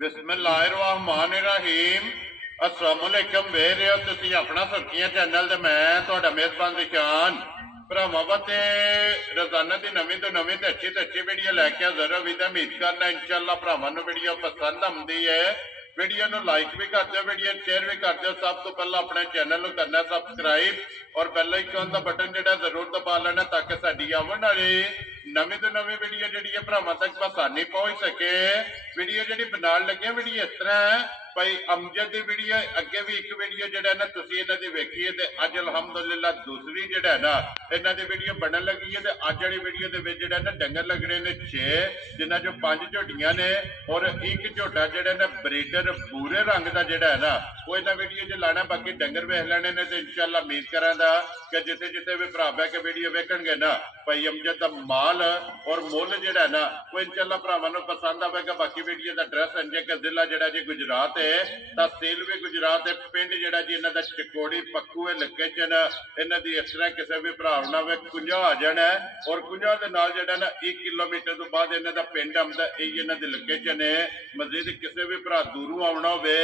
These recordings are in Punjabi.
बिस्मिल्लाहिर्रहमानिर्रहीम अस्सलामुअलैकुम वेख रहे हो तुसीं अपना सुर्खियां चैनल ते मैं तुहाडा मेज़बान निशान भरावां वास्ते रोजाना की नवीं तो नवीं ते अच्छी वीडियो लैके हाज़र होवी ते उम्मीद करना इंशाअल्लाह भरावां नूं वीडियो पसंद आउंदी है। वीडियो नूं लाइक भी कर दो, वीडियो शेयर भी कर दो। सब तो पहला अपने चैनल नूं करना सबसक्राइब और बेल आइकन का बटन जिहड़ा जरूर दबा लेना ताकि साडी आउण वाली नवीं तो नवीं वीडियो जिहड़ी है भरावां तक आसानी पहुंच सके। वीडियो जिहड़ी बनाउण लगे वीडियो इस तरह है भाई अमजद की वीडियो अगे भी एक वीडियो जिहड़ा ना तुसीं इन्हां दी वेखी है ते अज अलहमदुलिल्लाह दूसरी जिहड़ा ना इन्हां दी वीडियो बनन लगी है ते अज वाली वीडियो दे विच जिहड़ा ना डंगर लगने ने 6 जिन्हां चों 5 झोटियां ने और एक झोटा जिहड़ा ना ब्रीडर भूरे रंग का जिहड़ा है ना वो इन्हां वीडियो च लाना। बाकी डंगर वेख लेने ने ते इंशाअल्लाह उम्मीद करांगा कि जिथे जिथे भी भरा बह के वीडियो वेखणगे ना भाई अमजद दा माल और मुल जिहड़ा ना वो इंशाअल्लाह भरावां नूं पसंद आवेगा। बाकी वीडियो दा एड्रैस अंजे के जिला जिहड़ा जी गुजरात है, तहसील भी गुजरात है, पिंड जिहड़ा जी इन्हां दा चकोड़ी पक्कू है। लोकेशन इन्हां दी इस तरह किसी भी भरा ना वे कुंजा आ जाना है और कुंजा दे नाल जिहड़ा ना 1 किलोमीटर तो बाद इन्हां दा पिंड आउंदा है। यही इन्हां दी लोकेशन है। मजीद किसी भी भरा दूरों आउणा होवे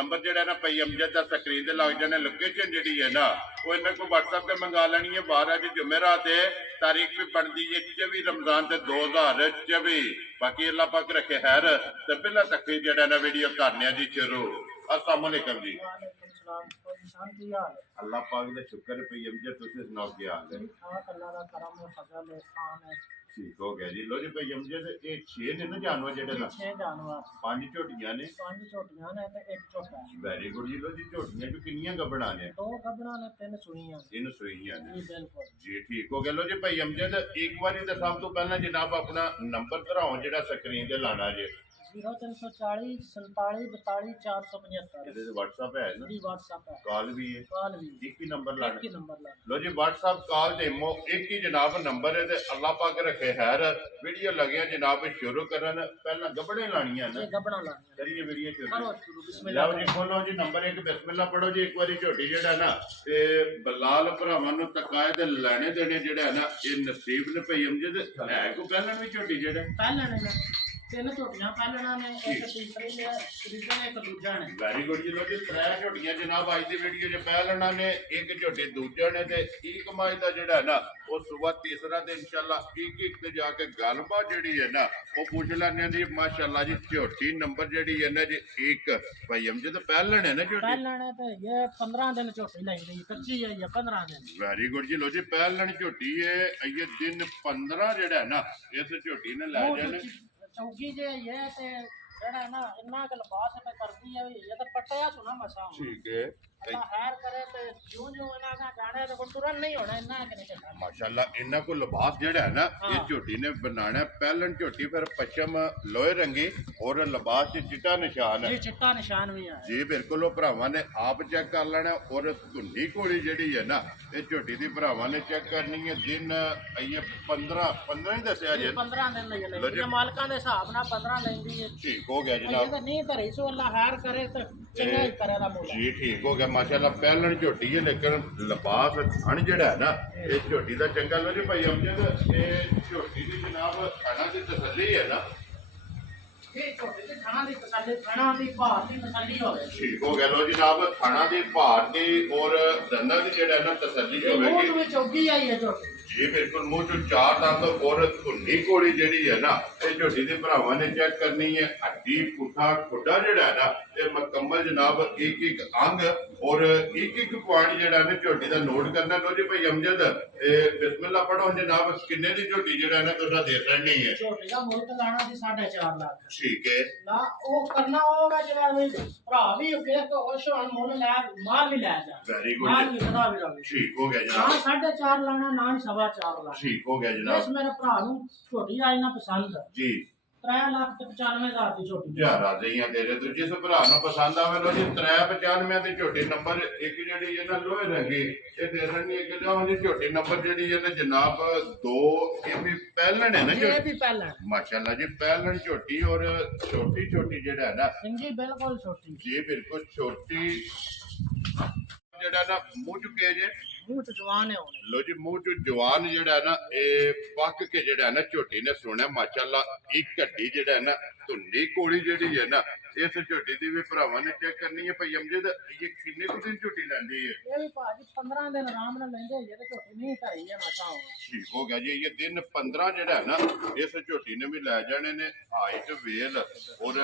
नंबर जिहड़ा ना भाई अमजद दा स्क्रीन ते लग जाने। लोकेशन जिहड़ी है ना वो इन्हां को WhatsApp ते मंगा लैनी है। 12 अज जुमेरात है, तारीख भी बनती है 24 रमजान से 2024। बाकी अल्लाह पाक रखे खैर ते पहला तक जिहड़ा ना वीडियो करने जी शुरू। अस्सलाम वालेकुम जी। अल्लाह पाक दा शुक्र है भई अमजद तुसीं सुनाओ क्या हाल है? ठीक हो गया जी। लो जी भाई अमजद ये 6 ने ना जानवर जेडे ना 6 जानवर 5 झोटियां ने 5 झोटियां ने ते एक झोटा है। वेरी गुड जी। लो जी झोटियां जो कितनियां गबड़ा ने? 2 गबड़ा ने 3 सूइयां। 3 सूइयां ने जी बिल्कुल जी। ठीक हो गया। लो जी भाई अमजद एक बारी तो सब तो पहला जनाब अपना नंबर धराओ जेड़ा स्क्रीन ते लाना जे 0340 47 42 475। ਇਹਦੇ ਤੇ WhatsApp है ना? जी WhatsApp है, कॉल भी है, कॉल भी एक ही नंबर लाना। एक ही नंबर ला। लो जी WhatsApp कॉल ते इमो एक ही जनाब नंबर है ते अल्लाह पाक रखे खैर। वीडियो लगे जनाब शुरू करन। पहला गबड़े लानियां ना ये गबड़ा लानी करिए वीडियो शुरू। करो शुरू बिस्मिल्लाह। लो जी खोलो जी नंबर 1 बिस्मिल्लाह पढ़ो जी। एक बारी झोटी जेड़ा ना ते बलाल भरावां नूं तकाए ते लेने देने जेड़ा है ना ये नसीब ने भई अमजद है को पहला भी झोटी जेड़ा पहले ने 3 झोटियां पहलना ने एक तीसरी ने तीसरे ने एक दूजा ने। वेरी गुड जी। लो जी 3 झोटियां जनाब आज दी वीडियो च पहलना ने एक झोटी दूजा ने ते एक माई दा जेड़ा है ना वो सुबह तीसरा ते इंशाल्लाह एक ते जाके गलबात जेड़ी है ना वो पूछ लैने जी माशाल्लाह जी। झोटी नंबर जेड़ी है ना जी एक भाई अमजद पहलने है ना झोटी पहलने ते ये 15 दिन झोटी लाई गई कच्ची है ये 15 दिन। वेरी गुड जी। लो जी पहलन झोटी है ये दिन 15 जेड़ा है ना इस झोटी ने लै जाने। चौकी जे ये ते जेड़ा ना इन्ना के लिबास पे करदी है ये तो पट्टिया सुना मसा। ठीक है। अल्लाह खैर करे ते जो इना का गाने तो तुरंत नहीं होना इन्ना के नहीं। माशाल्लाह इन्ना को लिबास जेड़ा है ना ये झोटी ने बनाना पहलन झोटी फिर पश्चिम लोहे रंगी और लिबास च चिट्टा निशान है जी चिट्टा निशान भी है जी बिल्कुल। भरावां ने आप चेक कर लेना और धुनी घोड़ी जेड़ी है ना ये झोटी दी भरावां ने चेक करनी है। दिन ये 15 ही दसिया जी 15 दिन लगे मालकां दे हिसाब नाल 15 लेंदी है। ठीक हो गया जनाब। नहीं धरी सो अल्लाह खैर करे तो चंगा ही करे दा मोला जी। ठीक हो गया माशाल्लाह पहलन झोटी है लेकिन लिबास थन जेड़ा है ना ये झोटी दा चंगा। लो जी भाई अमजद ये झोटी दी जनाब खाना दी तसल्ली है ना ये छोटे से खाना दी तसल्ली खाना दी भार दी तसल्ली होवे। ठीक हो गया। लो जनाब खाना दी भार दी और दंदा दी जेड़ा है ना तसल्ली होवेगी। मुंह में चौकी आई है झोटी जी बिल्कुल। मुंह चो 4 दंद और धुनी घोड़ी जेड़ी है ना ये झोटी दे भरावां ने चेक करनी है। हड्डी पुठा खुडा जेड़ा है ना ये मुकम्मल जनाब एक एक अंग और एक एक पॉइंट जेड़ा ने झोटी दा नोट करना। लो जी भाई अमजद बिस्मिल्लाह पढ़ो जनाब किन्ने दी झोटी जेड़ा है ना तुसा दे रही है? झोटी दा मुल्क लाना दी 4.5 लाख। ठीक है ना ओ करना होगा जेड़ा भरा भी के तो ओशो मोल ले मार भी ले जा। वेरी मार गुड। भी सदा भी रहे। ठीक हो गया ना जनाब। 4.5 लाना ना 4.5 लाख। ठीक हो गया इस जनाब मेरे भरा नु झोटी आई ना पसंद जी। 3,95,000 दी झोटी यार राजियां दे रहे तो जिस भरा नु पसंद आवे लो जी 395 दी झोटी नंबर एक जेड़ी है ना लोहे रंगी ये दे रही है कि लो जी झोटी नंबर जेड़ी है ना जनाब 2 ये भी पहलन है ना ये झोटी भी पहला माशाल्लाह जी पहलन झोटी और छोटी छोटी जेड़ा है ना जी बिल्कुल छोटी जी बिल्कुल छोटी जेड़ा ना मुंह चुके जे मुंह च जवान है होने। लो जी मुंह चो जवान जेड़ा है ना ये पक के जेड़ा है ना झोटी ने सुने माशाल्लाह एक हड्डी जेड़ा है ना धुनी घोड़ी जेड़ी है ना ਇਸ ਝੋਟੀ ਦੀ ਵੀ ਭਰਾਵਾਂ ਨੇ ਚੈੱਕ ਕਰਨੀ ਹੈ ਭਾਈ ਅਮਜਦ ਇਹ ਕਿੰਨੇ ਕੁ ਦਿਨ ਝੋਟੀ ਲੈਂਦੀ ਹੈ ਇਹ ਵੀ ਭਾਜੀ 15 ਦਿਨ ਆਰਾਮ ਨਾਲ ਲੈਂਦੇ ਹੈਗੇ ਤੇ ਝੋਟੀ ਨਹੀਂ ਧਰੀ ਹੈ ਮਾਤਾ ਹੋ ਠੀਕ ਹੋ ਗਿਆ ਜੀ ਇਹ ਦਿਨ 15 ਜਿਹੜਾ ਹੈ ਨਾ ਇਸ ਝੋਟੀ ਨੇ ਵੀ ਲੈ ਜਾਣੇ ਨੇ ਹਾਈਟ ਵੇਲ ਔਰ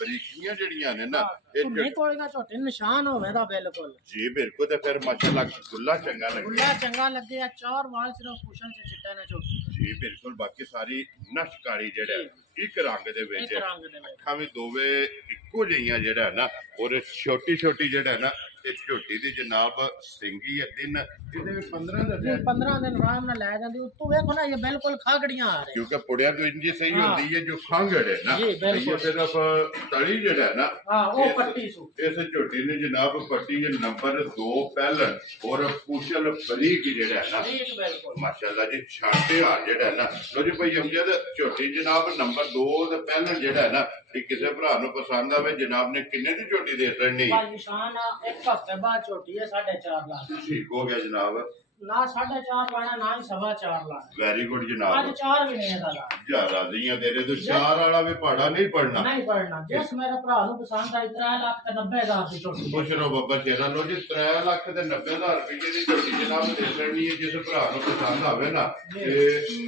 ਬਰੀਕੀਆਂ ਜਿਹੜੀਆਂ ਨੇ ਨਾ ਇਹ ਨਹੀਂ ਕੋਲੇਗਾ ਝੋਟੀ ਨੂੰ ਨਿਸ਼ਾਨ ਹੋਵੇ ਦਾ ਬਿਲਕੁਲ ਜੀ ਬਿਲਕੁਲ ਤੇ ਫਿਰ ਮਾਸ਼ਾਅੱਲਾ ਗੁੱਲਾ ਚੰਗਾ ਲੱਗੇ ਗੁੱਲਾ ਚੰਗਾ ਲੱਗੇ ਆ ਚਾਰ ਵਾਲ ਸਿਰਫ ਪੁੱਛਣ ਚ ਚਿੱਟੇ ਨੇ ਝੋਟੀ ਜੀ ਬਿਲਕੁਲ ਬਾਕੀ ਸਾਰੀ ਨਸ਼ਕਾਰੀ ਜਿਹੜਾ ਹੈ, ਇੱਕ ਰੰਗ ਦੇ ਵਿੱਚ ਇੱਕ ਰੰਗ ਦੇ ਵਿੱਚ ਅੱਖਾਂ ਵੀ ਦੋਵੇਂ ਇੱਕੋ ਜਿਹੀਆਂ ਜਿਹੜਾ ਹੈ ਨਾ ਔਰ ਛੋਟੀ ਛੋਟੀ ਜਿਹੜਾ ਹੈ ਨਾ ਇਹ ਝੋਟੀ ਦੀ ਜਨਾਬ ਸਿੰਗੀ ਹੈ ਦਿਨ ਇਹਦੇ ਵਿੱਚ 15 ਦਾ ਇਹ 15 ਦਿਨ ਆਰਾਮ ਨਾਲ ਲੈ ਜਾਂਦੀ ਉੱਤੋਂ ਵੇਖੋ ਨਾ ਇਹ ਬਿਲਕੁਲ ਖਾਗੜੀਆਂ ਆ ਰਹੀ ਕਿਉਂਕਿ ਪੁੜਿਆ ਤੋਂ ਇੰਜੀ ਸਹੀ ਹੁੰਦੀ ਹੈ ਜੋ ਖਾਂਗੜ ਹੈ ਨਾ ਜੀ, ਬਿਲਕੁਲ। ਇਹ ਸਿਰਫ ਤਲੀ ਜਿਹੜਾ ਹੈ ਨਾ ਹਾਂ ਉਹ ਇਸ- ਪੱਟੀ ਸੂ ਇਸ ਝੋਟੀ ਨੇ ਜਨਾਬ ਪੱਟੀ ਹੈ ਨੰਬਰ 2 ਪਹਿਲਨ ਔਰ ਪੁਸ਼ਲ ਬਰੀਕ ਜਿਹੜਾ ਹੈ ਨਾ ਠੀਕ ਬਿਲਕੁਲ ਮਾਸ਼ਾਅੱਲਾ ਜੀ ਛਾਂਟੇ ਹਾਲ ਜਿਹੜਾ ਹੈ ਨਾ ਲੋ ਜੀ ਭਾਈ ਅਮਜਦ ਝੋਟੀ ਜਨਾਬ ਨੰਬਰ 2 ਤੇ ਪਹਿਲਨ ਜਿਹੜਾ ਹੈ ਨਾ ਇਹ ਕਿਸੇ ਭਰਾ ਨੂੰ ਪਸੰਦ ਆਵੇ ਜਨਾਬ ਨੇ ਕਿੰਨੇ ਦੀ ਝੋਟੀ ਦੇ ਦੇਣੀ ਭਾਈ ਨਿਸ਼ਾਨ ਆ, ਇੱਕ ਹਫ਼ਤੇ ਬਾਅਦ ਝੋਟੀ ਹੈ 4.5 ਲੱਖ ਠੀਕ ਹੋ ਗਿਆ ਜਨਾਬ ਨਾ 4.5 ਪਾਣਾ ਨਾ ਹੀ 4.5 ਲੱਖ ਵੈਰੀ ਗੁੱਡ ਅੱਜ ਜਨਾਬ 4 ਵੀ ਨਹੀਂ ਇਹਦਾ ਲਾ ਜਾ ਰਾਜ਼ੀਆਂ ਤੇਰੇ ਤੋਂ 4 ਵਾਲਾ ਵੀ ਪਹਾੜਾ ਨਹੀਂ ਪੜਨਾ ਨਹੀਂ ਪੜਨਾ ਜਿਸ ਮੇਰੇ ਭਰਾ ਨੂੰ ਪਸੰਦ ਆਈ 3 ਲੱਖ ਤੇ 90,000 ਦੀ ਝੋਟੀ ਪੁੱਛ ਲਓ ਬੱਬਾ ਤੇਰਾ ਲੋ ਜੀ 3 ਲੱਖ ਤੇ 90,000 ਰੁਪਏ ਦੀ ਝੋਟੀ ਜਨਾਬ ਦੇ ਦੇਣੀ ਹੈ ਜਿਸ ਭਰਾ ਨੂੰ ਪਸੰਦ ਆਵੇ ਨਾ ਤੇ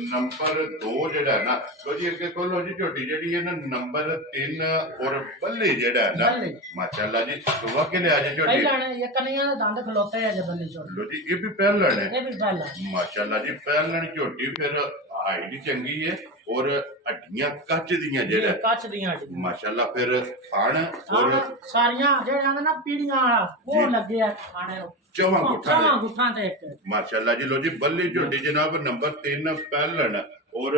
ਨੰਬਰ 2 ਜਿਹੜਾ ਹੈ ਨਾ ਲੋ ਜੀ ਅੱਗੇ ਕੋਲ ਲੋ ਜੀ ਝੋਟੀ ਜਿਹੜੀ ਹੈ ਨਾ ਨੰਬਰ 3 ਔਰ ਬੱਲੇ ਜਿਹੜਾ ਹੈ ਨਾ ਬੱਲੇ। ਮਾਸ਼ਾਅੱਲਾ ਜੀ ਸੁਬਾ ਕੇ ਲਿਆ ਜੀ ਝੋਟੀ ਪਹਿਲਾਂ ਨੇ ਇਹ ਕਨੀਆਂ ਦੇ ਦੰਦ ਖਲੋਤੇ ਆ ਜਬਲੀ ਝੋਟੀ ਲੋ ਜੀ ਇਹ ਵੀ ਪਹਿਲਣ ਹੈ ਇਹ ਵੀ ਪਹਿਲਾਂ ਮਾਸ਼ਾਅੱਲਾ ਜੀ ਪਹਿਲਣ ਝੋਟੀ ਫਿਰ ਹਾਈਟ ਚੰਗੀ ਹੈ ਔਰ ਹੱਡੀਆਂ ਕੱਚ ਦੀਆਂ ਜਿਹੜਾ ਇਹ ਕੱਚ ਦੀਆਂ ਹੱਡੀਆਂ ਮਾਸ਼ਾਅੱਲਾ ਫਿਰ ਖਾਣ ਔਰ ਸਾਰੀਆਂ ਜਿਹੜੀਆਂ ਨੇ ਨਾ ਪੀੜੀਆਂ ਵਾਲਾ ਉਹ ਲੱਗੇ ਆ ਖਾਣੇ ਨੂੰ ਚੌਹਾਂ ਗੁੱਠਾਂ ਦੇ। ਚੌਹਾਂ ਗੁੱਠਾਂ ਤੇ ਇੱਕ ਮਾਸ਼ਾਅੱਲਾ ਜੀ ਲੋ ਜੀ ਬੱਲੀ ਝੋਟੀ ਜਨਾਬ ਨੰਬਰ 3 ਪਹਿਲਣ ਔਰ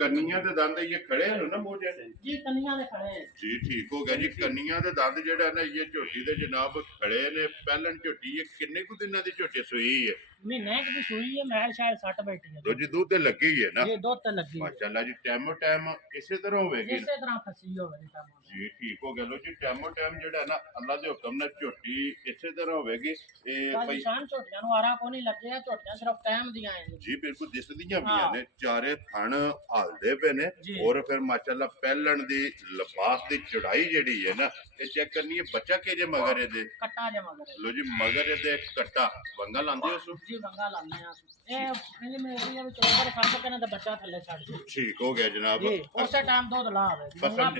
ਕੰਨੀਆਂ ਦੇ ਦੰਦ ਇਹ ਖੜੇ ਹਨ ਨਾ ਮੋਢੇ ਤੇ ਜੀ ਕਨੀਆਂ ਦੇ ਖੜੇ ਆ। ਜੀ ਠੀਕ ਹੋ ਗਿਆ ਜੀ ਕੰਨੀਆਂ ਦੇ ਦੰਦ ਜਿਹੜਾ ਨਾ ਇਹ ਝੋਟੀ ਦੇ ਜਨਾਬ ਖੜੇ ਨੇ ਪਹਿਲਣ ਝੋਟੀ ਇਹ ਕਿੰਨੇ ਕੁ ਦਿਨਾਂ ਦੀ ਝੋਟੀ ਸੂਈ ਹੈ ਮਹੀਨੇ ਕੁ ਦੀ ਸੂਈ ਹੈ ਮਹਿਲ ਸ਼ਾਇਦ 60 ਬੈਠੀ ਹੈ ਲੋ ਜੀ ਦੁੱਧ ਤੇ ਲੱਗੀ ਹੀ ਹੈ ਨਾ ਇਹ ਦੁੱਧ ਤੇ ਲੱਗੀ ਹੈ। ਮਾਸ਼ਾਅੱਲਾ ਜੀ ਟਾਈਮੋ ਟਾਈਮ ਇਸੇ ਤਰ੍ਹਾਂ ਹੋਵੇਗੀ ਇਸੇ ਤਰ੍ਹਾਂ ਫਸੀ ਹੋਵੇ ਜੀ ਕੰਮ ਜੀ ਠੀਕ ਹੋ ਗਿਆ ਲੋ ਜੀ ਟਾਈਮੋ ਟਾਈਮ ਜਿਹੜਾ ਨਾ ਅੱਲਾ ਦੇ ਹੁਕਮ ਨਾਲ ਝੋਟੀ ਇਸੇ ਤਰ੍ਹਾਂ ਹੋਵੇਗੀ ਇਹ ਭਾਈ ਭਾਈ ਸ਼ਾਨ ਝੋਟੀਆਂ ਨੂੰ ਆਰਾ ਕੋ ਨਹੀਂ ਲੱਗਿਆ ਝੋਟੀਆਂ ਸਿਰਫ ਟਾਈਮ ਦੀਆਂ ਆਏ ਨੇ ਜੀ ਬਿਲਕੁਲ ਦਿਸਦੀਆਂ ਹਾਂ। ਪਈਆਂ ਨੇ ਚਾਰੇ ਥਣ ਹਲਦੇ ਪਏ ਨੇ ਜੀ। ਔਰ ਫਿਰ ਮਾਸ਼ਾਅੱਲਾ ਪਹਿਲਣ ਦੀ ਲਿਬਾਸ ਦੀ ਚੜਾਈ ਜਿਹੜੀ ਹੈ ਨਾ ਇਹ ਚੈੱਕ ਕਰਨੀ ਹੈ ਬੱਚਾ ਕਿਹਦੇ ਮਗਰ ਇਹਦੇ ਕੱਟਾ ਜਮਾ ਕਰੇ ਲੋ ਜੀ ਮਗਰ ਇਹਦੇ ਕੱਟਾ ਵੰਗਾ ਲਾਉਂਦੇ ਹੋ ਸੋ ਜੀ ਵੰਗਾ ਲਾਉਂਦੇ ਆ ਇਹ ਇਹਨੇ ਮੇਰੇ ਵੀ ਚੋਕਰ ਖਾ ਕੇ ਨਾ ਤਾਂ ਬੱਚਾ ਥੱਲੇ ਛੱਡ ਦੇ ਠੀਕ ਹੋ ਗਿਆ ਜਨਾਬ ਜੀ ਉਸੇ ਟਾਈਮ ਦੁੱਧ ਲਾ ਆਵੇ ਬਸ ਵੰਗਾ ਸਮਝ-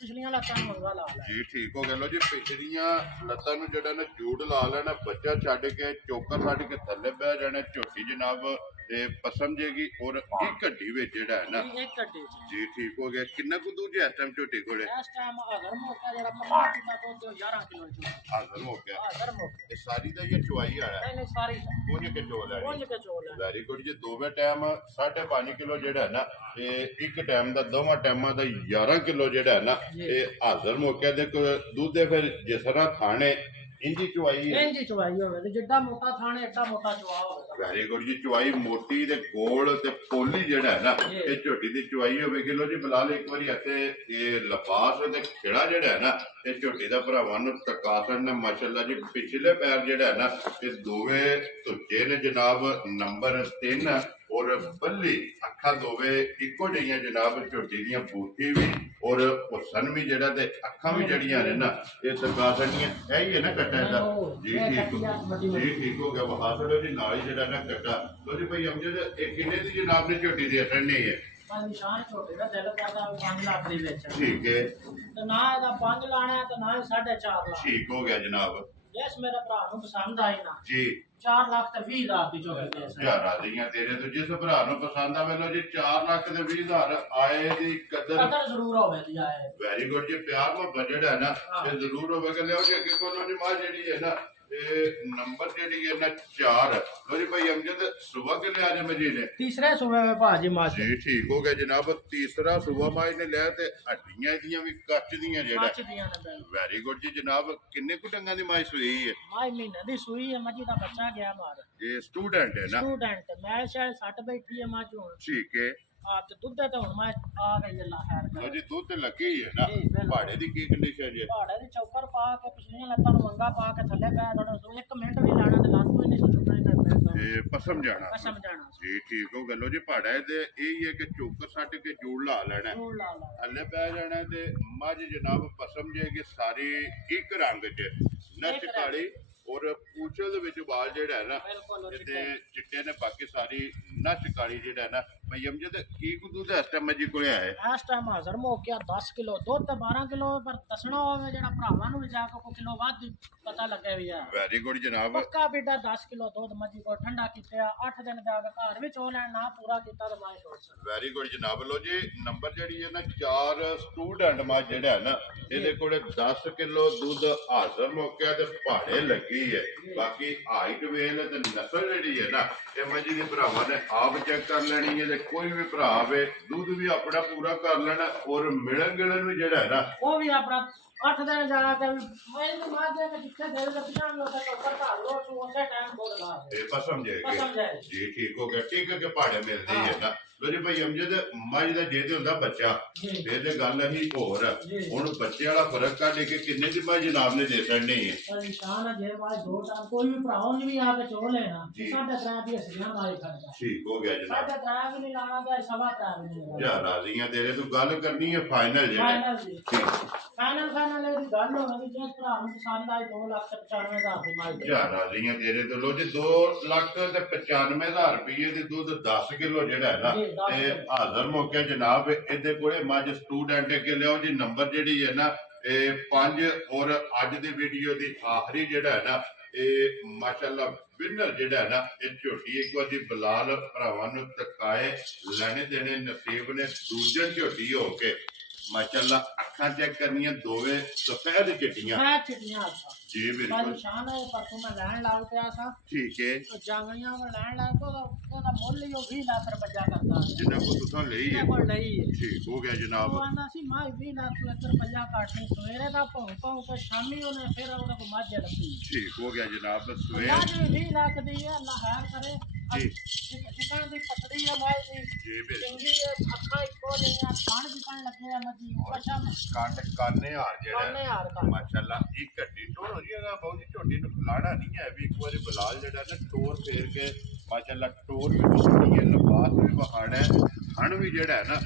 ਪਿਛਲੀਆਂ ਲੱਤਾਂ ਨੂੰ ਵੰਗਾ ਲਾ ਲੈ ਜੀ ਠੀਕ ਹੋ ਗਿਆ ਲੋ ਜੀ ਪਿਛਲੀਆਂ ਲੱਤਾਂ ਨੂੰ ਜਿਹੜਾ ਨਾ ਜੂੜ ਲਾ ਲੈਣਾ ਬੱਚਾ ਛੱਡ ਕੇ ਚੋਕਰ ਛੱਡ ਕੇ ਥੱਲੇ ਬਹਿ ਜਾਣਾ ਝੋਟੀ ਜਨਾਬ ਤੇ ਪਸਮ ਜੇਗੀ ਔਰ ਇੱਕ ਹੱਡੀ ਵਿੱਚ ਜਿਹੜਾ ਹੈ ਨਾ ਜੀ, ਇੱਕ ਕੱਢੀ ਜੀ ਠੀਕ ਹੋ ਗਿਆ ਕਿੰਨਾ ਕੁ ਦੂਜੇ ਇਸ ਟਾਈਮ ਝੋਟੀ ਕੋਲੇ ਇਸ ਟਾਈਮ ਅਗਰ ਮੋਟਾ ਜਿਹੜਾ 15 ਕਿਲੋ ਦੁੱਧ ਤੇ 11 ਕਿਲੋ ਚੁੱਕਾ ਹਾਜ਼ਰ ਹੋ ਗਿਆ ਅਗਰ ਮੋਟਾ ਇਹ ਸਾਰੀ ਦਾ ਇਹ ਚੁਆਈ ਆਇਆ ਨਹੀਂ ਨਹੀਂ ਸਾਰੀ ਉਹਨੇ ਕਿ ਚੋ ਲੈਣੀ ਪਹੁੰਚ ਕੇ ਚੋਲ ਹੈ ਵੈਰੀ ਗੁੱਡ ਜੀ ਦੋਵੇਂ ਟਾਈਮ 5.5 ਕਿਲੋ ਜਿਹੜਾ ਹੈ ਨਾ ਇਹ ਇੱਕ ਟਾਈਮ ਦਾ ਦੋਵਾਂ ਟਾਈਮਾਂ ਦਾ 11 ਕਿਲੋ ਜਿਹੜਾ ਹੈ ਨਾ ਇਹ ਹਾਜ਼ਰ ਮੌਕੇ ਦੇ ਕੋ ਦੁੱਧ ਦੇ ਫਿਰ ਜਿਸ ਤਰ੍ਹਾਂ ਖਾਣੇ ਇੰਜੀ ਚੁਆਈ ਹੈ ਇੰਜੀ ਚਵਾਈ ਹੋਵੇ ਤੇ ਜਿੱਡਾ ਮੋਟਾ ਥਾਣੇ ਏਡਾ ਮੋਟਾ ਚਵਾ ਹੋਵੇ ਵੈਰੀ ਗੁੱਡ ਜੀ ਚੁਆਈ ਮੋਟੀ ਤੇ ਗੋਲ ਤੇ ਪੋਲੀ ਜਿਹੜਾ ਹੈ ਨਾ ਇਹ ਝੋਟੀ ਦੀ ਚੁਆਈ ਹੋਵੇਗੀ ਲੋ ਜੀ ਬਲਾਲ ਇੱਕ ਵਾਰੀ ਇੱਥੇ ਇਹ ਲਪਾਸ ਤੇ ਖੇੜਾ ਜਿਹੜਾ ਹੈ ਨਾ ਇਹ ਝੋਟੀ ਦਾ ਭਰਾਵਾਂ ਨੂੰ ਤਕਾਸਣ ਨੇ ਮਾਸ਼ਾਅੱਲਾ ਜੀ ਪਿਛਲੇ ਪੈਰ ਜਿਹੜਾ ਹੈ ਨਾ ਇਹ ਦੋਵੇਂ ਧੁੱਜੇ ਨੇ ਜਨਾਬ ਨੰਬਰ 3 ਔਰ ਬੱਲੀ ਅੱਖਾਂ ਦੋਵੇਂ ਇੱਕੋ ਜਿਹੀਆਂ ਜਨਾਬ ਝੋਟੀ ਦੀਆਂ ਬੂਥੀ ਵੀ ਔਰ ਹੁਸਨ ਵੀ ਜਿਹੜਾ ਤੇ ਅੱਖਾਂ ਵੀ ਜਿਹੜੀਆਂ ਨੇ ਨਾ ਇਹ ਤਕਾਸਣੀਆਂ ਇਹ ਹੀ ਹੈ ਨਾ ਕੱਟਾ ਦਾ ਜੀ ਠੀਕ ਹੋ ਗਿਆ ਬਹਾਸੜੋ ਜੀ ਨਾਲ ਹੀ ਜਿਹੜਾ ਨਾ ਕੱਟਾ ਲੋ ਜੀ ਭਾਈ ਅਮਜਦ ਇਹ ਕਿੰਨੇ ਦੀ ਜਨਾਬ ਨੇ ਝੋਟੀ ਦੀ ਅਟਣਨੀ ਹੈ ਪਰ ਨਿਸ਼ਾਨ ਛੋਟੇ ਦਾ ਦਿਲ ਕਰਦਾ 5 ਲੱਖ ਦੇ ਵਿੱਚ ਠੀਕ ਹੈ ਤੇ ਨਾ ਇਹਦਾ 5 ਲਾਣਾ ਤੇ ਨਾ 4.5 ਲੱਖ ਠੀਕ ਹੋ ਗਿਆ ਜਨਾਬ ਜਿਸ ਮੇਰੇ ਭਰਾ ਨੂੰ ਪਸੰਦ ਆਈ ਨਾ ਜੀ 4 ਲੱਖ ਤੇ 20,000 ਦੀ ਝੋਟੀ ਦੇ ਸਕਦੇ ਯਾਰ ਰਾਜ਼ੀਆਂ ਤੇਰੇ ਤੋਂ ਜਿਸ ਭਰਾ ਨੂੰ ਪਸੰਦ ਆਵੇ ਲੋ ਜੀ 4 ਲੱਖ ਤੇ 20,000 ਆਏ ਦੀ ਕਦਰ ਕਦਰ ਜ਼ਰੂਰ ਹੋਵੇ ਦੀ ਆਏ ਵੈਰੀ ਗੁੱਡ ਜੀ ਪਿਆਰ ਮਾ ਬਜਟ ਹੈ ਨਾ ਇਹ ਜ਼ਰੂਰ ਹੋਵੇਗਾ ਲਿਆਓ ਜੀ ਅੱਗੇ ਕੋਲੋਂ ਜੀ ਮਾਂ ਜਿਹੜੀ ਹੈ ਨਾ ਇਹ ਨੰਬਰ ਜਿਹੜੀ ਹੈ ਨਾ 4 ਲੋ ਜੀ ਭਾਈ ਅਮਜਦ ਸੁਬਹ ਕੇ ਲਿਆ ਜੇ ਮਜੀ ਨੇ ਤੀਸਰੇ ਸੂਬੇ ਵਿੱਚ ਭਾਜੀ ਮਾਸ ਜੀ ਠੀਕ ਹੋ ਗਿਆ ਜਨਾਬ ਤੀਸਰਾ ਸੁਬਹ ਮਾਈ ਨੇ ਲਿਆ ਤੇ ਹੱਡੀਆਂ ਇਹਦੀਆਂ ਵੀ ਕੱਚ ਦੀਆਂ ਜਿਹੜਾ ਕੱਚ ਦੀਆਂ ਨੇ ਬੈਲ ਵੈਰੀ ਗੁੱਡ ਜੀ ਜਨਾਬ ਕਿੰਨੇ ਕੁ ਡੰਗਾਂ ਦੀ ਮਾਈ ਸੂਈ ਹੈ ਮਾਈ ਮਹੀਨੇ ਦੀ ਸੂਈ ਹੈ ਮੱਝੀ ਦਾ ਬੱਚਾ ਗਿਆ ਮਾਰ ਇਹ ਸਟੂਡੈਂਟ ਹੈ ਨਾ ਸਟੂਡੈਂਟ ਮੈਂ ਸ਼ਾਇਦ 60 ਬੈਠੀ ਹੈ ਮੱਝ ਹੁਣ ਠੀਕ ਹੈ ਆਪ ਤੇ ਦੁੱਧ ਤੇ ਹੁਣ ਮੈਂ ਆ ਗਈ ਅੱਲਾ ਖੈਰ ਲੋ ਕਰ ਜੀ ਦੁੱਧ ਤੇ ਲੱਗੀ ਹੀ ਹੈ ਨਾ ਜੀ, ਬਿਲਕੁਲ। ਭਾੜੇ ਦੀ ਕੀ ਕੰਡੀਸ਼ਨ ਹੈ ਪਹਾੜੇ ਦੀ ਚੌਕਰ ਪਾ ਕੇ ਪਿਛਲੀਆਂ ਲੱਤਾਂ ਨੂੰ ਮੰਗਾ ਪਾ ਕੇ ਥੱਲੇ ਪੈ ਥੋੜਾ 1 ਮਿੰਟ ਵੀ ਲਾਣਾ ਤੇ ਲੱਤ ਵੀ ਨਹੀਂ ਸੁੱਟਣੀ ਕਰਦਾ ਇਹ ਪਸਮ ਜਾਣਾ ਕਸਮ ਜਾਣਾ ਸੀ ਜੀ ਠੀਕ ਹੋ ਗੱਲੋ ਜੀ ਪਹਾੜਾ ਤੇ ਇਹ ਹੀ ਹੈ ਕਿ ਚੋਕਰ ਸੱਟ ਕੇ ਜੋੜ ਲਾ ਲੈਣਾ ਜੋੜ ਲਾ ਲਾ ਥੱਲੇ ਪੈ ਜਾਣਾ ਤੇ ਮੱਝ ਜਨਾਬ ਪਸਮ ਜਾਏਗੀ ਸਾਰੀ ਇੱਕ ਰੰਗ 'ਚ ਨੱਚ ਕਾਲੀ ਔਰ ਪੂਛਲ ਦੇ ਵਿੱਚ ਵਾਲ ਜਿਹੜਾ ਹੈ ਨਾ ਬਿਲਕੁਲ ਉਹ ਤੇ ਚਿੱਟੇ ਨੇ ਬਾਕੀ ਸਾਰੀ ਨੱਚ ਕਾਲੀ ਜਿਹੜਾ ਹੈ ਨਾ ਭਈ ਅਮਜਦ ਕੀ ਕੁ ਦੁੱਧ ਇਸ ਟਾਈਮ ਜੀ ਕੋਲੇ ਆਏ ਇਸ ਟਾਈਮ ਹਾਜ਼ਰ ਮੌਕਿਆ 10 ਕਿਲੋ ਦੁੱਧ ਤੇ 12 ਕਿਲੋ ਪਰ ਦੱਸਣਾ ਹੋਵੇ ਜਿਹੜਾ ਭਰਾਵਾਂ ਨੂੰ ਵੀ ਜਾ ਕੇ ਕੋਈ ਕਿਲੋ ਵੱਧ ਪਤਾ ਲੱਗੇ ਵੀ ਆ ਵੈਰੀ ਗੁੱਡ ਜਨਾਬ ਪੱਕਾ ਬੇਟਾ 10 ਕਿਲੋ ਦੁੱਧ ਮੱਝੀ ਕੋ ਠੰਡਾ ਕੀਤਾ 8 ਦਿਨ ਜਾ ਕੇ ਘਰ ਵਿੱਚ ਹੋ ਲੈਣ ਨਾ ਪੂਰਾ ਕੀਤਾ ਤਾਂ ਮੈਂ ਸੋਚ ਵੈਰੀ ਗੁੱਡ ਜਨਾਬ ਲੋ ਜੀ ਨੰਬਰ ਜਿਹੜੀ ਹੈ ਨਾ 4 ਸਟੂਡੈਂਟ ਮੱਝ ਜਿਹੜਾ ਹੈ ਨਾ ਇਹਦੇ ਕੋਲੇ 10 ਕਿਲੋ ਦੁੱਧ ਹਾਜ਼ਰ ਮੌਕਿਆ ਤੇ ਪਹਾੜੇ ਲੱਗੀ ਹੈ ਬਾਕੀ ਹਾਈਟ ਵੇਲ ਤੇ ਨਸਲ ਜਿਹੜੀ ਹੈ ਨਾ ਇਹ ਮੱਝੀ ਦੇ ਭਰਾਵਾਂ ਨੇ ਆਪ ਚੈੱਕ ਕਰ ਲੈਣੀ ਹੈ ਤੇ ਕੋਈ ਵੀ ਭਰਾ ਆਵੇ ਦੁੱਧ ਵੀ ਆਪਣਾ ਪੂਰਾ ਕਰ ਲੈਣਾ ਔਰ ਮਿਲਣ ਗਿਲਣ ਵੀ ਜਿਹੜਾ ਹੈ ਨਾ ਉਹ ਵੀ ਆਪਣਾ 8 ਦਿਨ ਜਾ ਕੇ ਮੈਨੂੰ ਮਾਰ ਦੇ ਕੇ ਜਿੱਥੇ ਦੇ ਦੇ ਪਿਛਾਂ ਉਹ ਤਾਂ ਉੱਪਰ ਧਾਰ ਲੋ ਤੂੰ ਉਸੇ ਟਾਈਮ ਬੋਲ ਲਾ ਇਹ ਪਸਮ ਪਸਮ ਜਾਏਗੀ ਜਾਏ ਜੀ ਠੀਕ ਹੋ ਗਿਆ ਠੀਕ ਹੈ ਕਿ ਪਹਾੜੇ ਮਿਲਦੇ ਹੀ ਹੈ ਨਾ ਲੋ ਜੀ ਭਾਈ ਅਮਜਦ ਮੱਝ ਦਾ ਜੇ ਤੇ ਹੁੰਦਾ ਬੱਚਾ ਫਿਰ ਤੇ ਗੱਲ ਹੀ ਹੋਰ ਆ। ਹੁਣ ਬੱਚੇ ਵਾਲਾ ਫਰਕ ਕੱਢ ਕੇ ਕਿੰਨੇ ਦੀ ਮੱਝ ਜਨਾਬ ਨੇ ਦੇ ਸਕਣੀ ਹੈ ਪਰ ਨਿਸ਼ਾਨ ਹੈ ਜੇ ਬਾਅਦ ਦੋ ਟਾਈਮ ਕੋਈ ਵੀ ਭਰਾਵਾਂ ਨੇ ਵੀ ਆ ਕੇ ਚੋ ਲੈਣਾ ਸਾਡਾ ਟਰਾਂ ਦੀ ਹਸੀਆਂ ਮਾਰੇ ਖੜਦਾ ਠੀਕ ਹੋ ਗਿਆ ਜਨਾਬ ਸਾਡਾ ਟਰਾਂ ਵੀ ਨਹੀਂ ਲਾਣਾ ਤੇ ਸਵਾ ਟਰਾਂ ਵੀ ਨਹੀਂ ਲਾਣਾ ਯਾ ਰਾਜ਼ੀਆਂ ਤੇਰੇ ਤੋਂ ਗੱਲ ਕਰਨੀ ਹੈ ਫਾਈਨਲ ਜਿਹੜਾ ਫਾਈਨਲ ਜੀ ਫਾਈਨਲ ਦੀ ਗੱਲ ਹੋਣੀ ਜਿਸ ਭਰਾ ਨੂੰ ਪਸੰਦ ਆਈ 2,95,000 ਦੀ ਮਾਈ ਯਾ ਰਾਜ਼ੀਆਂ ਤੇਰੇ ਤੋਂ ਲੋ ਜੀ 2,95,000 ਰੁਪਏ ਦੇ ਦੁੱਧ 10 ਕਿਲੋ ਜਿਹੜਾ ਹੈ ਨਾ ਤੇ ਹਾਜ਼ਰ ਮੌਕੇ ਜਨਾਬ ਇਹਦੇ ਕੋਲੇ ਮੱਝ ਸਟੂਡੈਂਟ ਕੇ ਲਿਓ ਜੀ ਨੰਬਰ ਜਿਹੜੀ ਹੈ ਨਾ ਇਹ 5 ਔਰ ਅੱਜ ਦੀ ਵੀਡੀਓ ਦੀ ਆਖਰੀ ਜਿਹੜਾ ਹੈ ਨਾ ਇਹ ਮਾਸ਼ਾਅੱਲਾ ਵਿਨਰ ਜਿਹੜਾ ਹੈ ਨਾ ਇਹ ਝੋਟੀ ਇੱਕ ਵਾਰ ਦੀ ਬਲਾਲ ਭਰਾਵਾਂ ਨੂੰ ਤਕਾਏ ਲੈਣੇ ਦੇਣੇ ਨਸੀਬ ਨੇ ਦੂਜੇ ਝੋਟੀ ਹੋ ਕੇ ਮਾਸ਼ਾਅੱਲਾ ਅੱਖਾਂ ਚੈੱਕ ਕਰਨੀਆਂ ਦੋਵੇਂ ਸਫੈਦ ਚਿੱਟੀਆਂ ਮੈਂ ਚਿੱਟੀਆਂ ਆਖਾਂ ਜੀ ਪਰ ਬਿਲਕੁਲ ਨਿਸ਼ਾਨ ਹੈ ਪਰਸੋਂ ਮੈਂ ਲੈਣ ਲੱਗ ਪਿਆ ਸਾਂ ਠੀਕ ਹੈ तो जांगड़ियां में लैंड लाइन तो ਉਹਦਾ ਮੁੱਲ ਹੀ ਉਹ 20 ਲੱਖ ਰੁਪਇਆ ਕਰਦਾ ਜਿੰਨਾ ਕੋ ਤੁਸੀਂ ਲਈ ਹੈ ਇਹਨਾਂ ਕੋਲ ਲਈ ਹੈ ਠੀਕ ਹੋ ਗਿਆ ਜਨਾਬ ਉਹ ਆਂਦਾ ਸੀ ਮੈਂ 20 ਲੱਖ ਰੁਪਇਆ ਕਾਟਣੀ ਸਵੇਰੇ ਦਾ ਭੌਂ ਕੇ ਸ਼ਾਮੀ ਉਹਨੇ ਫਿਰ ਉਹਦੇ ਕੋ ਮੱਝ ਲੱਗੀ ਠੀਕ ਹੋ ਗਿਆ ਜਨਾਬ ਸਵੇਰ ਅੱਲਾ ਜੀ 20 ਲੱਖ ਦੀ ਹੈ ਅੱਲਾ ਹੈਰ ਕਰੇ ਜੀ ਜਿਕਾਂ ਦੀ ਪਤੜੀ ਹੈ ਮਾਈ ਦੀ ਜੀ ਬਿਲਕੁਲ ਚੰਗੀ ਹੈ ਅੱਖਾਂ ਇੱਕੋ ਜਿਹੀਆਂ ਖਾਣ ਵਿਕਣ ਲੱਗੇ ਆ ਮੱਝੀ ਨੂੰ ਅੱਛਾ ਕੰਡ ਕਾਨੇ ਆ ਜਿਹੜਾ ਕਾਨੇ ਹਾਰ ਦਾ ਮਾਸ਼ਾਅੱਲਾ ਇੱਕ ਘੱਟੀ ਟੋਰ ਹੋ ਜੀਗਾ ਬਹੁਤ ਹੀ ਝੋਟੀ ਨੂੰ ਖਿਲਾੜਾ ਨਹੀਂ ਹੈ ਵੀ ਇੱਕ ਵਾਰੀ ਬਲਾਲ ਜਿਹੜਾ ਨਾ ਟੋਰ ਫੇਰ ਕੇ ਮਾਸ਼ਾਅੱਲਾ ਟੋਰ ਵੀ ਬਖਣੀ ਹੈ ਲਿਬਾਸ ਵੀ ਬਖਾਣਾ ਹੈ ਹਣ ਵੀ ਜਿਹੜਾ ਹੈ ਨਾ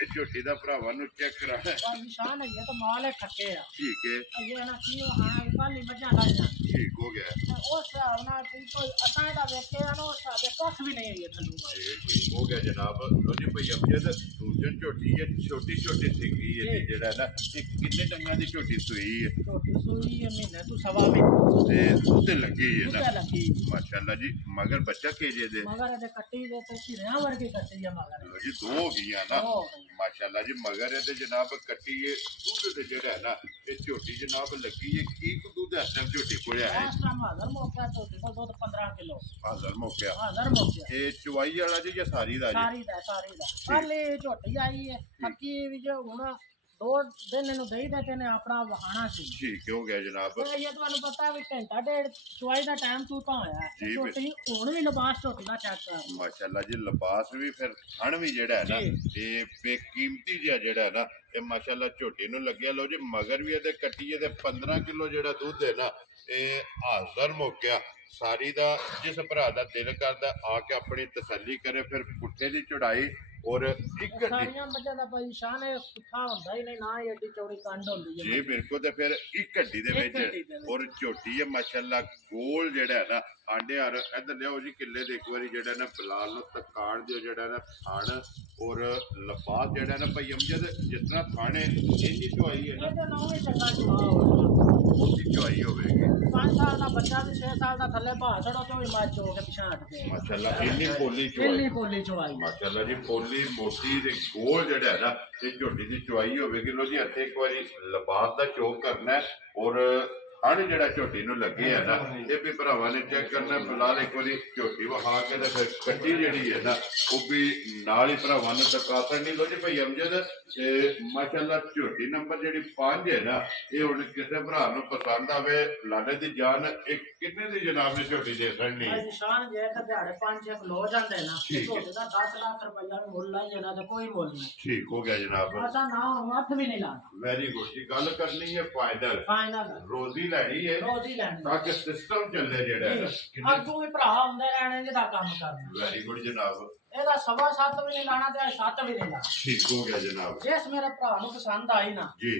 ਇਹ ਝੋਟੀ ਦਾ ਭਰਾਵਾਂ ਨੂੰ ਚੈੱਕ ਕਰਾਣਾ ਪਰ ਨਿਸ਼ਾਨ ਹੈ ਇਹ ਤਾਂ ਮਾਲ ਹੈ ਠੱਕੇ ਆ ਠੀਕ ਹੈ ਇਹ ਨਾ ਕੀ ਉਹ ਹਾਣਾ ਕਾਲੀ ਮੱਝਾਂ ਲਾਈਆਂ ਠੀਕ ਹੋ ਗਿਆ ਉਸ ਹਿਸਾਬ ਨਾਲ ਕੋਈ ਅਸਾਂ ਦਾ ਵੇਖਿਆ ਨਾ ਉਸ ਹਿਸਾਬ ਦੇ ਕੁਛ ਵੀ ਨਹੀਂ ਹੈ ਥੱਲੋਂ ਇਹ ਠੀਕ ਹੋ ਗਿਆ ਜਨਾਬ ਲੋਜੀ ਭਈ ਅਮਜਦ ਦੂਜਨ ਝੋਟੀ ਹੈ ਛੋਟੀ ਛੋਟੀ ਸਿੰਗੀ ਹੈ ਜਿਹੜਾ ਨਾ ਇਹ ਕਿੰਨੇ ਟੰਗਾਂ ਦੀ ਝੋਟੀ ਸੂਈ ਹੈ ਛੋਟੀ ਸੂਈ ਹੈ ਮਹੀਨੇ ਤੋਂ ਸਵਾ ਮਹੀਨੇ ਤੇ ਉੱਤੇ ਲੱਗੀ ਹੈ ਉੱਤੇ ਨਾ ਲੱਗੀ ਮਾਸ਼ਾਅੱਲਾ ਜੀ ਮਗਰ ਬੱਚਾ ਕੇਜੇ ਦੇ ਮਗਰ ਇਹਦੇ ਕੱਟੀ ਦੇ ਤੇ ਸਿਰਿਆਂ ਵਰਗੀ ਕੱਟੀ ਹੈ ਮਗਰ ਲੋ ਜੀ ਦੋ ਹੋ ਗਈਆਂ ਨਾ ਹੋ ਗਈ। ਮਾਸ਼ਾਅੱਲਾ ਜੀ ਮਗਰ ਇਹਦੇ ਜਨਾਬ ਕੱਟੀ ਹੈ ਦੁੱਧ ਤੇ ਜਿਹੜਾ ਹੈ ਨਾ ਇਹ ਝੋਟੀ ਜਨਾਬ ਲੱਗੀ ਹੈ ਕੀ ਕੁ ਦੁੱਧ ਇਸ ਟਾਈਮ ਝੋਟੀ ਕੋਲ ਹੈ ਇਸ ਟਾਈਮ ਹਾਜ਼ਰ ਮੌਕਿਆ ਤੋਂ ਦੁੱਧ 15 ਕਿਲੋ ਹਾਜ਼ਰ ਮੌਕਿਆ ਹਾਜ਼ਰ ਮੌਕਿਆ ਇਹ ਚੁਆਈ ਵਾਲਾ ਜੀ ਜਾਂ ਸਾਰੀ ਦਾ ਜੀ ਸਾਰੀ ਦਾ ਕੱਲ ਝੋਟੀ ਆਈ ਹੈ ਥੱਕੀ ਵੀ ਜੋ ਹੁਣ 2 ਦਿਨ ਇਹਨੂੰ ਦਈ ਦੇ ਤੇ ਨੇ ਆਪਣਾ ਵਹਾਣਾ ਸੀ ਠੀਕ ਹੋ ਗਿਆ ਜਨਾਬ ਤੇ ਇਹ ਤੁਹਾਨੂੰ ਪਤਾ ਵੀ ਘੰਟਾ ਡੇਢ ਚੁਆਈ ਦਾ ਟਾਈਮ ਤੂੰ ਤਾਂ ਹੋਇਆ ਜੀ, ਝੋਟੀ ਹੁਣ ਵੀ ਲਿਬਾਸ ਝੋਟੀ ਦਾ ਚੈੱਕ ਕਰ ਮਾਸ਼ਾਅੱਲਾ ਜੀ ਲਿਬਾਸ ਵੀ ਫਿਰ ਹਣ ਵੀ ਜਿਹੜਾ ਹੈ ਨਾ ਇਹ ਬੇਕੀਮਤੀ ਜਿਹਾ ਜਿਹੜਾ ਹੈ ਨਾ ਇਹ ਮਾਸ਼ਾਅੱਲਾ ਝੋਟੀ ਨੂੰ ਲੱਗਿਆ ਲੋ ਜੀ ਮਗਰ ਵੀ ਇਹਦੇ ਕੱਟੀਏ ਤੇ 15 ਕਿਲੋ ਜਿਹੜਾ ਦੁੱਧ ਹੈ ਨਾ ਇਹ ਹਾਜ਼ਰ ਮੌਕਿਆ ਸਾਰੀ ਦਾ ਜਿਸ ਭਰਾ ਦਾ ਦਿਲ ਕਰਦਾ ਆ ਕੇ ਆਪਣੀ ਤਸੱਲੀ ਕਰੇ ਫਿਰ ਪੁੱਠੇ ਦੀ ਚੜਾਈ ਔਰ ਇੱਕ ਘੱਟੀ ਸਾਰੀਆਂ ਮੱਝਾਂ ਦਾ ਭਾਈ ਸ਼ਾਨ ਹੈ ਪੁੱਠਾ ਹੁੰਦਾ ਹੀ ਨਹੀਂ ਨਾ ਹੀ ਐਡੀ ਚੌੜੀ ਕੰਡ ਹੁੰਦੀ ਹੈ ਜੀ ਬਿਲਕੁਲ ਤੇ ਫਿਰ ਇੱਕ ਘੱਟੀ ਦੇ ਇੱਕ ਘੱਟੀ ਦੇ ਵਿੱਚ ਔਰ ਝੋਟੀ ਹੈ ਮਾਸ਼ਾਅੱਲਾ ਗੋਲ ਜਿਹੜਾ ਹੈ ਨਾ ਆਂਡੇ ਹਰ ਇੱਧਰ ਲਿਆਓ ਜੀ ਕਿੱਲੇ ਦੇ ਇੱਕ ਵਾਰੀ ਜਿਹੜਾ ਨਾ ਬਲਾਲ ਨੂੰ ਤਕਾਣ ਦਿਓ ਜਿਹੜਾ ਨਾ ਥਣ ਔਰ ਲਬਾਸ ਜਿਹੜਾ ਨਾ ਭਾਈ ਅਮਜਦ ਜਿਸ ਤਰ੍ਹਾਂ ਥਾਣੇ ਇੰਨੀ ਚੁਆਈ ਹੈ ਨਾ ਇਹਦੇ ਨਾਲ ਵੀ ਚੰਗਾ ਜਵਾਬ ਹੋਵੇਗਾ ਉਹਦੀ ਚੁਆਈ ਹੋਵੇਗੀ 5 ਸਾਲ ਦਾ ਬੱਚਾ ਵੀ 6 ਸਾਲ ਦਾ ਥੱਲੇ ਬਾਹਰ ਚੜੋ ਤੇ ਵੀ ਮੱਝ ਹੋ ਕੇ ਪਿਛਾਂ ਹਟ ਗਏ ਮਾਸ਼ਾਅੱਲਾ ਇੰਨੀ ਪੋਲੀ ਪਹਿਲੀ ਚੁਆਈ ਪੋਲੀ ਚਵਾਈ ਮਾਸ਼ਾਅੱਲਾ ਜੀ ਪੋਲੀ ਮੋਟੀ ਤੇ ਗੋਲ ਜਿਹੜਾ ਹੈ ਨਾ ਇਹ ਝੋਟੀ ਦੀ ਚੁਆਈ ਹੋਵੇਗੀ ਲੋ ਜੀ ਇੱਥੇ ਇੱਕ ਵਾਰੀ ਲਿਬਾਸ ਦਾ ਚੋਕ ਕਰਨਾ ਹੈ ਔਰ ਹਣ ਜਿਹੜਾ ਝੋਟੀ ਨੂੰ ਲੱਗੇ ਹੈ ਨਾ ਇਹ ਵੀ ਭਰਾਵਾਂ ਨੇ ਚੈੱਕ ਕਰਨਾ ਫਿਲਹਾਲ ਇੱਕ ਵਾਰੀ ਝੋਟੀ ਵਹਾ ਕੇ ਤੇ ਫਿਰ ਕੱਟੀ ਜਿਹੜੀ ਹੈ ਨਾ ਉਹ ਵੀ ਨਾਲ ਹੀ ਭਰਾਵਾਂ ਨੂੰ ਦਿਖਾ ਸਕਣੀ ਲੋ ਜੀ ਭਾਈ ਅਮਜਦ ਤੇ ਮਾਸ਼ਾਅੱਲਾ ਝੋਟੀ ਨੰਬਰ ਜਿਹੜੀ 5 ਹੈ ਨਾ ਇਹ ਹੁਣ ਕਿਸੇ ਭਰਾ ਨੂੰ ਪਸੰਦ ਆਵੇ ਲਾਲੇ ਦੀ ਜਾਨ ਇਹ ਕਿੰਨੇ ਦੀ ਜਨਾਬ ਨੇ ਝੋਟੀ ਦੇ ਸਕਣੀ ਭਾਈ ਨਿਸ਼ਾਨ ਜੇ ਤਾਂ ਦਿਹਾੜੇ 5-6 ਕਿਲੋ ਜਾਂਦੇ ਨਾ ਠੀਕ ਹੈ। ਝੋਟੀ ਦਾ 10 ਲੱਖ ਰੁਪਇਆ ਵੀ ਮੁੱਲ ਲਾਈ ਜਾਣਾ ਤੇ ਕੋਈ ਮੁੱਲ ਨਹੀਂ ਠੀਕ ਹੋ ਗਿਆ ਜਨਾਬ ਅਸਾਂ ਨਾ ਹੱਥ ਵੀ ਨਹੀਂ ਲਾਣਾ ਵੈਰੀ ਗੁੱਡ ਜੀ ਗੱਲ ਕਰਨੀ ਹੈ ਫਾਈਨਲ ਫਾਈਨਲ ਰੋਜ਼ੀ ਲੈਣੀ ਹੈ ਰੋਜ਼ ਹੀ ਲੈਣੀ ਤਾਂ ਕਿ ਸਿਸਟਮ ਚੱਲੇ ਜਿਹੜਾ ਹੈ ਨਾ। ਅੱਗੋਂ ਵੀ ਭਰਾ ਹੁੰਦੇ ਰਹਿਣੇ ਜਿਹਦਾ ਕੰਮ ਕਰਨਾ। ਵੈਰੀ ਗੁੱਡ ਜਨਾਬ, ਇਹਦਾ 7.5 ਵੀ ਨਹੀਂ ਲਾਣਾ ਤੇ 7 ਵੀ ਨਹੀਂ ਲਾਣਾ। ਠੀਕ ਹੋ ਗਿਆ ਜਨਾਬ ਜਿਸ ਮੇਰੇ ਭਰਾ ਨੂੰ ਪਸੰਦ ਆਈ ਨਾ ਜੀ।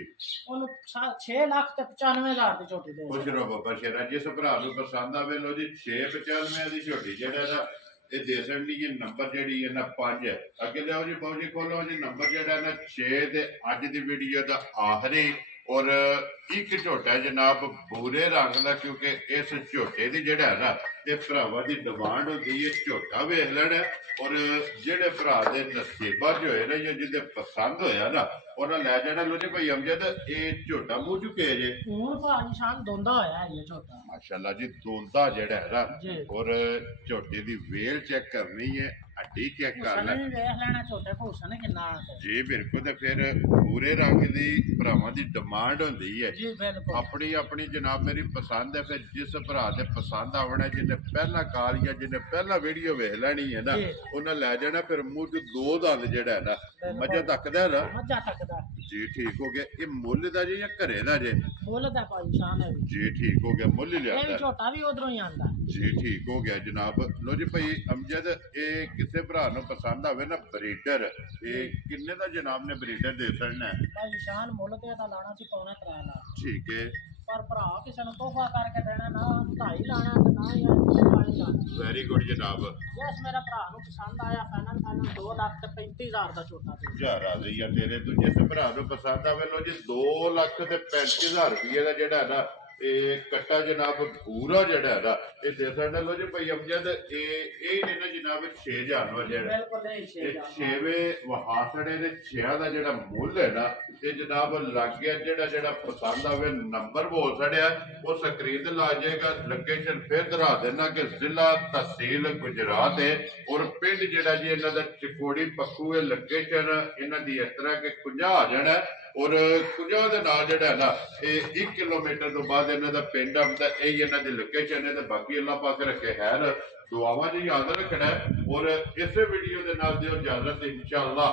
ਉਹਨੂੰ 6 ਲੱਖ ਤੇ 95,000 ਦੀ ਝੋਟੀ ਦੇ ਖੁਸ਼ ਰਹੋ ਬਾਬਾ ਸ਼ੇਰਾ, ਜਿਸ ਭਰਾ ਨੂੰ ਪਸੰਦ ਆਵੇ ਲੋ ਜੀ 695 ਦੀ ਝੋਟੀ ਜਿਹੜਾ ਦਾ ਇਹ ਦੇਸਣ ਦੀ ਇਹ ਨੰਬਰ ਜਿਹੜੀ ਹੈ ਨਾ 5 ਅੱਗੇ ਲਿਆਓ ਜੀ ਬਾਊ ਜੀ, ਖੋਲੋ ਜੀ ਨੰਬਰ ਜਿਹੜਾ ਨਾ 6 ਤੇ ਅੱਜ ਦੀ ਵੀਡੀਓ ਦਾ ਆਖਰੀ ਔਰ ਇੱਕ ਝੋਟਾ ਜਨਾਬ ਬੂਰੇ ਰੰਗ ਦਾ, ਕਿਉਂਕਿ ਇਸ ਝੋਟੇ ਦੀ ਜਿਹੜਾ ਹੈ ਨਾ ਤੇ ਭਰਾਵਾਂ ਦੀ ਡਿਮਾਂਡ ਹੁੰਦੀ ਹੈ ਝੋਟਾ ਵੇਖ ਲੈਣਾ ਔਰ ਜਿਹੜੇ ਭਰਾ ਦੇ ਨਸੀਬਾਂ 'ਚ ਹੋਏ ਨਾ ਜਾਂ ਜਿਹਦੇ ਪਸੰਦ ਹੋਇਆ ਨਾ ਉਹਨਾਂ ਲੈ ਜਾਣਾ। ਲੋ ਜੀ ਭਾਈ ਅਮਜਦ ਇਹ ਝੋਟਾ ਮੂੰਹ ਚੁੱਕੇ ਜੇ ਹੁਣ ਭਾਜੀ ਸ਼ਾਨ ਦੋਂਦਾ ਹੋਇਆ ਹੈ ਇਹ ਝੋਟਾ ਮਾਸ਼ਾਅੱਲਾ ਜੀ, ਦੋਂਦਾ ਜਿਹੜਾ ਹੈ ਨਾ ਜੀ। ਔਰ ਝੋਟੇ ਦੀ ਵੇਲ ਚੈੱਕ ਕਰਨੀ ਹੈ, ਹੱਡੀ ਚੈੱਕ ਕਰ ਲੈ ਵੀ ਵੇਖ ਲੈਣਾ ਝੋਟੇ ਭੂਸਣ ਕਿੰਨਾ ਹੈ। ਜੀ ਬਿਲਕੁਲ। ਤੇ ਫਿਰ ਪੂਰੇ ਰੰਗ ਦੀ ਭਰਾਵਾਂ ਦੀ ਡਿਮਾਂਡ ਹੁੰਦੀ ਹੈ, ਜੀ ਬਿਲਕੁਲ ਆਪਣੀ ਆਪਣੀ ਜਨਾਬ ਮੇਰੀ ਪਸੰਦ ਹੈ। ਫਿਰ ਜਿਸ ਭਰਾ ਦੇ ਪਸੰਦ ਆਵਣਾ, ਜਿਹਨੇ ਪਹਿਲਾਂ ਕਾਲ ਜਾਂ ਜਿਹਨੇ ਪਹਿਲਾਂ ਵੀਡੀਓ ਵੇਖ ਲੈਣੀ ਹੈ ਨਾ ਜੀ। ਉਹਨਾਂ ਲੈ ਜਾਣਾ। ਫਿਰ ਮੂੰਹ 'ਚ ਦੋ ਦੰਦ ਜਿਹੜਾ ਹੈ ਨਾ ਮੱਝਾਂ ਤੱਕਦਾ ਨਾ ਮੱਝਾਂ ਤੱਕਦਾ ਜੀ। ਠੀਕ ਹੋ ਗਿਆ। ਇਹ ਮੁੱਲ ਦਾ ਜੇ ਜਾਂ ਘਰੇ ਦਾ ਜੇ? ਮੁੱਲ ਦਾ ਭਾਜੀ ਸ਼ਾਨ ਹੈ ਵੀ। ਜੀ ਠੀਕ ਹੋ ਗਿਆ, ਮੁੱਲ ਹੀ ਇਹ ਵੀ ਲਿਆਂਦਾ ਝੋਟਾ ਵੀ ਉਧਰੋਂ ਹੀ ਆਂਦਾ ਜੀ। ਠੀਕ ਹੋ ਗਿਆ ਜਨਾਬ। ਲੋ ਜੀ ਭਾਈ ਅਮਜਦ ਇਹ ਕਿਸੇ ਭਰਾ ਨੂੰ ਪਸੰਦ ਆਵੇ ਨਾ ਬਰੀਡਰ, ਇਹ ਕਿੰਨੇ ਦਾ ਜਨਾਬ ਨੇ ਬਰੀਡਰ ਦੇ ਸਕਣਾ? ਭਾਜੀ ਸ਼ਾਨ ਮੁੱਲ ਤੇ ਇਹਦਾ ਲਾਣਾ ਸੀ 3.25 ਲੱਖ, ਠੀਕ ਹੈ, ਪਰ ਭਰਾ ਕਿਸੇ ਨੂੰ ਤੋਹਫਾ ਕਰਕੇ ਦੇਣਾ ਨਾ 2.5 ਲਾਣਾ ਤੇ ਨਾ ਹੀ 4 ਲਾਣਾ। ਵੈਰੀ ਗੁੱਡ ਜਨਾਬ। ਜਿਸ ਮੇਰੇ ਭਰਾ ਨੂੰ ਪਸੰਦ ਆਇਆ ਫਾਈਨਲ 2 ਲੱਖ ਤੇ 35,000 ਦਾ ਝੋਟਾ ਦੇ ਜਾ ਰਾਜ਼ੀ ਆ ਤੇਰੇ ਤੋਂ। ਜਿਸ ਭਰਾ ਨੂੰ ਪਸੰਦ ਆਵੇ ਲੋ ਜੀ 2 ਲੱਖ ਤੇ 35,000 ਰੁਪਏ ਦਾ ਜਿਹੜਾ ਹੈ ਨਾ ਇਹ ਕੱਟਾ ਜਨਾਬ ਪੂਰਾ ਜਿਹੜਾ ਹੈ ਨਾ ਇਹ ਦੇ ਸਕਦਾ। ਲੋ ਜੀ ਭਾਈ ਅਮਜਦ ਇਹ ਨੇ ਨਾ ਜਨਾਬ 6 ਜਾਨਵਰ ਜਿਹੜਾ ਬਿਲਕੁਲ ਨਹੀਂ ਇਹ 6ਵੇਂ ਵਹਾਸੜੇ ਦੇ 6 ਦਾ ਜਿਹੜਾ ਮੁੱਲ ਹੈ ਨਾ ਤੇ ਜਨਾਬ ਲੱਗ ਗਿਆ। ਜਿਹੜਾ ਪਸੰਦ ਆਵੇ ਨੰਬਰ ਬੋਲ ਛੜਿਆ ਉਹ ਸਕਰੀਨ ਤੇ ਲਾ ਜਾਏਗਾ। ਲੋਕੇਸ਼ਨ ਫਿਰ ਦਰਾ ਦੇਣਾ ਕਿ ਜ਼ਿਲ੍ਹਾ ਤਹਿਸੀਲ ਗੁਜਰਾਤ ਹੈ ਔਰ ਪਿੰਡ ਜਿਹੜਾ ਜੀ ਇਹਨਾਂ ਦਾ ਚਕੋੜੀ ਪੱਖੂ ਹੈ। ਲੋਕੇਸ਼ਨ ਇਹਨਾਂ ਦੀ ਇਸ ਤਰ੍ਹਾਂ ਕਿ 50 ਆ ਜਾਣਾ ਔਰ 50 ਦੇ ਨਾਲ ਜਿਹੜਾ ਹੈ ਨਾ ਇਹ 1 ਕਿਲੋਮੀਟਰ ਤੋਂ ਬਾਅਦ ਇਹਨਾਂ ਦਾ ਪਿੰਡ ਆਉਂਦਾ। ਇਹ ਇਹਨਾਂ ਦੀ ਲੋਕੇਸ਼ਨ ਹੈ ਤੇ ਬਾਕੀ ਅੱਲਾਹ ਪਾਕ ਰੱਖੇ ਖੈਰ। ਦੁਆਵਾਂ ਜੀ ਯਾਦ ਰੱਖਣਾ ਔਰ ਇਸੇ ਵੀਡੀਓ ਦੇ ਨਾਲ ਦਿਓ ਇਜਾਜ਼ਤ। ਇਨਸ਼ਾਅੱਲਾ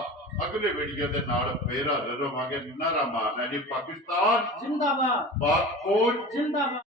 ਅਗਲੇ ਵੀਡੀਓ ਦੇ ਨਾਲ ਫੇਰ ਹਾਜ਼ਰ ਹੋਵਾਂਗੇ। ਨਾਰਾ ਮਾਰਨਾ ਜੀ ਪਾਕਿਸਤਾਨ ਜ਼ਿੰਦਾਬਾਦ, ਪਾਕ ਫੌਜ ਜ਼ਿੰਦਾਬਾਦ।